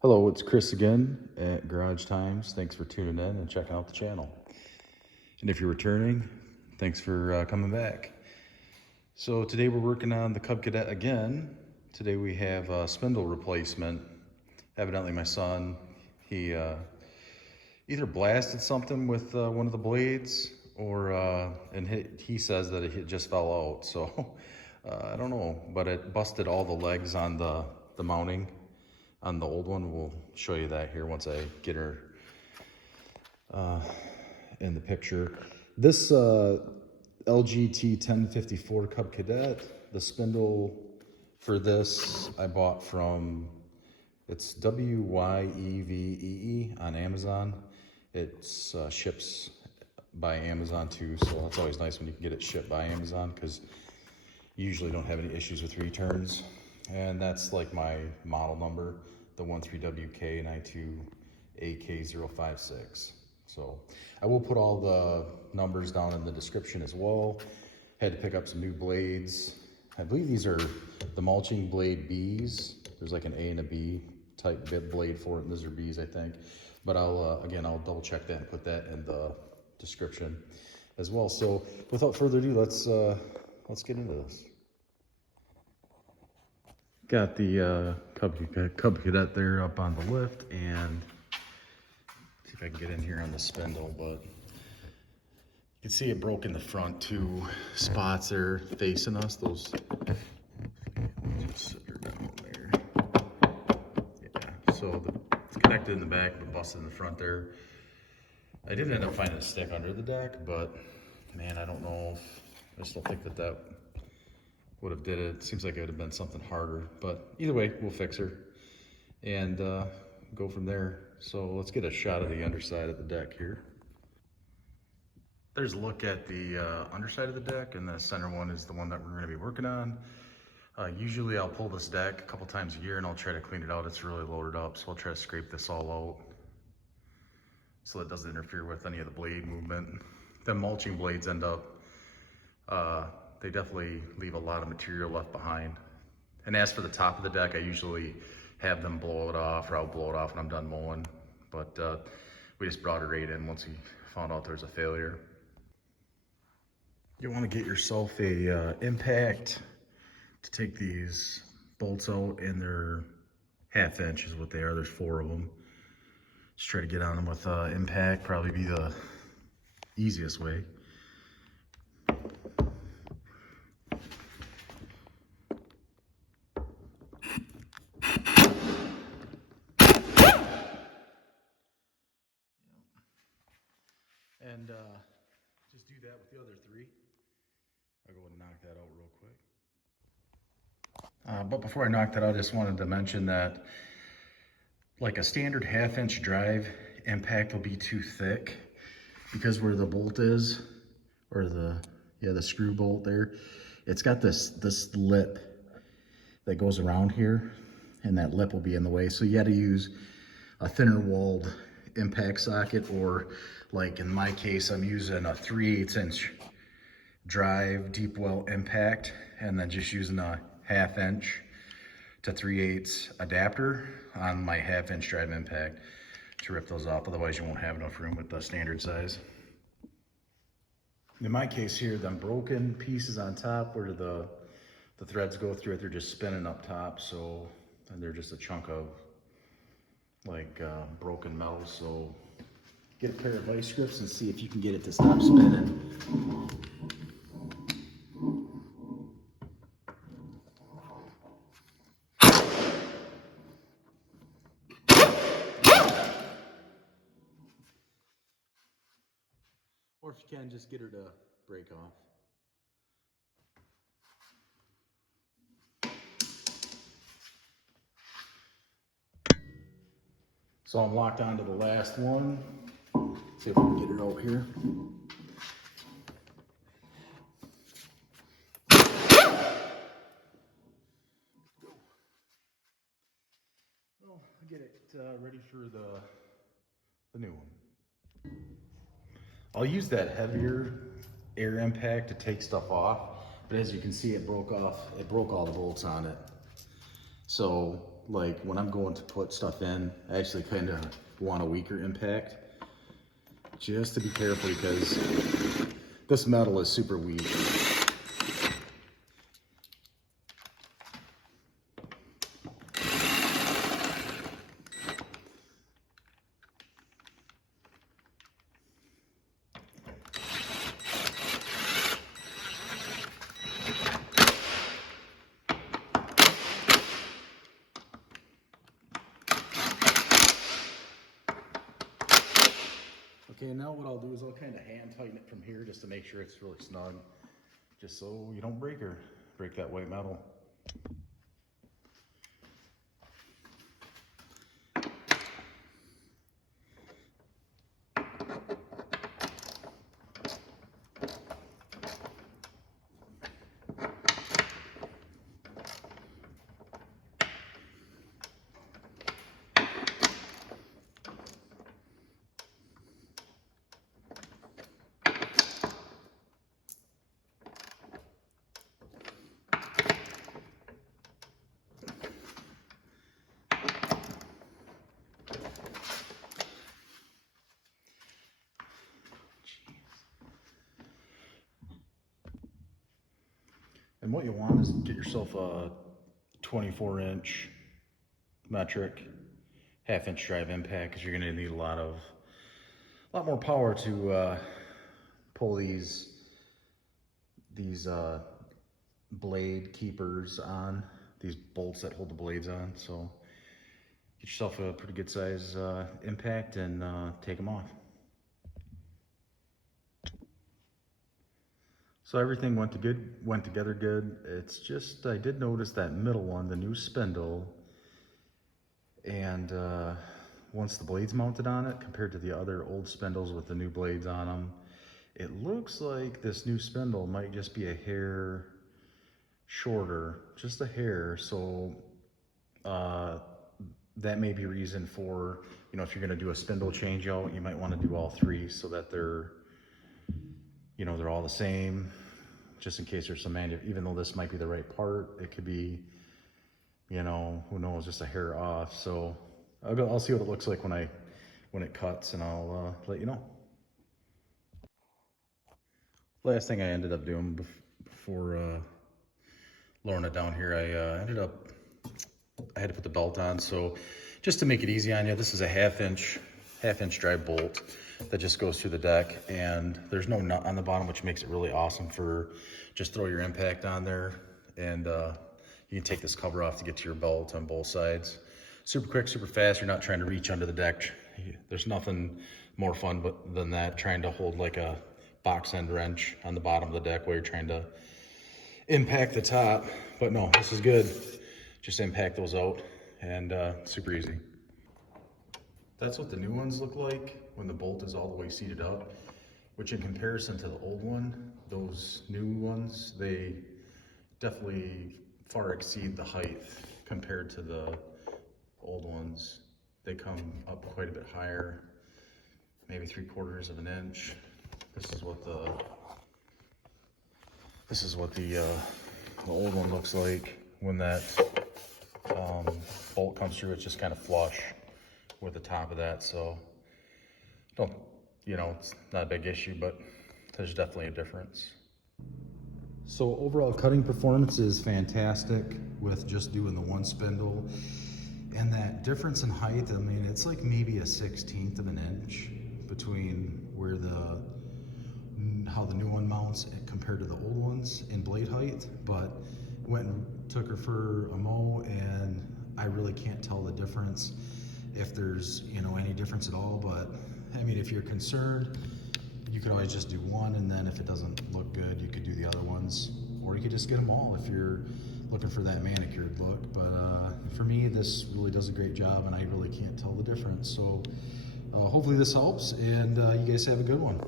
Hello, it's Chris again at Garage Times. Thanks for tuning in and checking out the channel. And if you're returning, thanks for coming back. So today we're working on the Cub Cadet again. Today we have a spindle replacement. Evidently my son, he either blasted something with one of the blades or, he says that it just fell out. So I don't know, but it busted all the legs on the mounting on the old one. We'll show you that here once I get her in the picture. This LGT1054 Cub Cadet, the spindle for this I bought from, it's WYEVEE on Amazon. It ships by Amazon too, so it's always nice when you can get it shipped by Amazon because you usually don't have any issues with returns. And that's like my model number, the 13WK92AK056. So I will put all the numbers down in the description as well. Had to pick up some new blades. I believe these are the mulching blade Bs. There's like an A and a B type bit blade for it, and those are Bs, I think. But I'll double check that and put that in the description as well. So without further ado, let's get into this. Got the Cub Cadet there up on the lift, and see if I can get in here on the spindle, but you can see it broke in the front two spots there facing us. Those, just sit her down there. Yeah, so it's connected in the back, but busted in the front there. I did end up finding a stick under the deck, but man, I don't know if, I still think that would have did it. It seems like it would have been something harder, but either way, we'll fix her and go from there. So let's get a shot of the underside of the deck here. There's a look at the underside of the deck, and the center one is the one that we're going to be working on. Usually I'll pull this deck a couple times a year and I'll try to clean it out. It's really loaded up, so I'll try to scrape this all out so it doesn't interfere with any of the blade movement. The mulching blades end up they definitely leave a lot of material left behind. And as for the top of the deck, I usually have them blow it off, or I'll blow it off when I'm done mowing. But we just brought it right in once we found out there was a failure. You want to get yourself a impact to take these bolts out, and they're 1/2 inch is what they are. There's 4 of them. Just try to get on them with impact, probably be the easiest way. And just do that with the other 3. I'll go and knock that out real quick. But before I knock that out, I just wanted to mention that like a standard 1/2 inch drive impact will be too thick, because where the bolt is, or the screw bolt there, it's got this lip that goes around here, and that lip will be in the way. So you got to use a thinner walled impact socket, or like in my case, I'm using a 3/8 inch drive deep well impact, and then just using a 1/2 inch to 3/8 adapter on my 1/2 inch drive impact to rip those off. Otherwise you won't have enough room with the standard size. In my case here, them broken pieces on top where the threads go through it, they're just spinning up top, so, and they're just a chunk of like broken metal. So get a pair of vice grips and see if you can get it to stop spinning. Or if you can, just get her to break off. So I'm locked onto the last one. See if we can get her out here. Well, I'll get it ready for the new one. I'll use that heavier air impact to take stuff off, but as you can see, it broke off. It broke all the bolts on it. So like when I'm going to put stuff in, I actually kind of want a weaker impact, just to be careful because this metal is super weak. Okay, now what I'll do is I'll kind of hand tighten it from here just to make sure it's really snug, just so you don't break that white metal. And what you want is get yourself a 24-inch metric half-inch drive impact, because you're going to need a lot more power to pull these blade keepers on, these bolts that hold the blades on. So get yourself a pretty good size impact and take them off. So everything went together good. It's just, I did notice that middle one, the new spindle, and once the blades mounted on it compared to the other old spindles with the new blades on them, it looks like this new spindle might just be a hair shorter, just a hair. So that may be a reason for, if you're gonna do a spindle change out, you might wanna do all three so that they're all the same, just in case there's some even though this might be the right part, it could be, who knows, just a hair off. So I'll see what it looks like when it cuts, and I'll let you know. Last thing I ended up doing before lowering it down here, I had to put the belt on. So just to make it easy on you, this is a half-inch drive bolt that just goes through the deck, and there's no nut on the bottom, which makes it really awesome for just throw your impact on there, and you can take this cover off to get to your belt on both sides. Super quick, super fast. You're not trying to reach under the deck. There's nothing more fun than that, trying to hold like a box end wrench on the bottom of the deck while you're trying to impact the top. But no, this is good. Just impact those out, and super easy. That's what the new ones look like when the bolt is all the way seated up, which in comparison to the old one, those new ones, they definitely far exceed the height compared to the old ones. They come up quite a bit higher, maybe 3/4 of an inch. This is what the old one looks like when that bolt comes through. It's just kind of flush with the top of that. So it's not a big issue, but there's definitely a difference. So overall cutting performance is fantastic with just doing the one spindle. And that difference in height, I mean, it's like maybe a 1/16 of an inch between how the new one mounts compared to the old ones in blade height. But went and took her for a mow, and I really can't tell the difference, if there's any difference at all. But I mean, if you're concerned, you could always just do one, and then if it doesn't look good, you could do the other ones, or you could just get them all if you're looking for that manicured look. But for me, this really does a great job, and I really can't tell the difference. So hopefully this helps, and you guys have a good one.